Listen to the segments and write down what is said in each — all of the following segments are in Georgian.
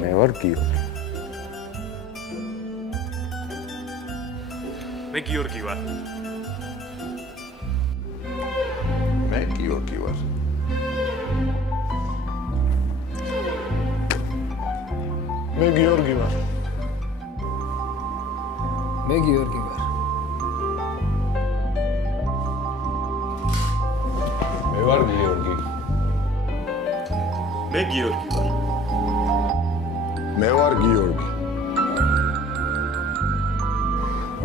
მე ვარ გიორგი. მე გიორგი ვარ. მე გიორგი ვარ. მე გიორგი ვარ. მე გიორგი ვარ. მე ვარ გიორგი. მე გიორგი ვარ. მე ვარ გიორგი.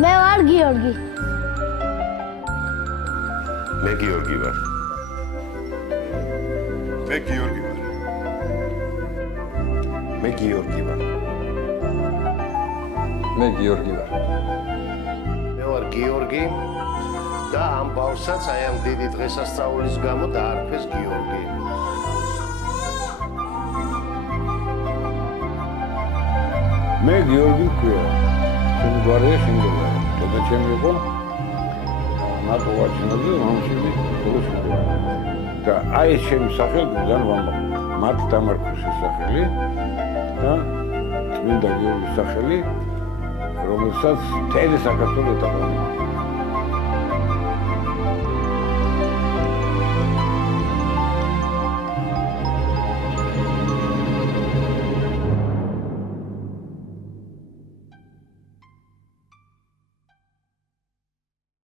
მე ვარ გიორგი. მე გიორგი ვარ. მე გიორგი ვარ. მე გიორგი ვარ. მე გიორგი ვარ. მე ვარ გიორგი და ამ ბავშვსაც აი ამ დიდი დღესასწაულის გამო დაარქვეს გიორგი. მე გიორგი მქვია. ჩემი გვარია შინგელა. თორე ჩემი იყო მარტო ვაჩინოდი მომჩივი გულშუა. და აი ეს ჩემი სახელი ძალიან ვამბობ. მათ დამარხვის სახელი და წმინდა გიორგის სახელი, რომელსაც მთელი საქართველოს ეთაყვანა.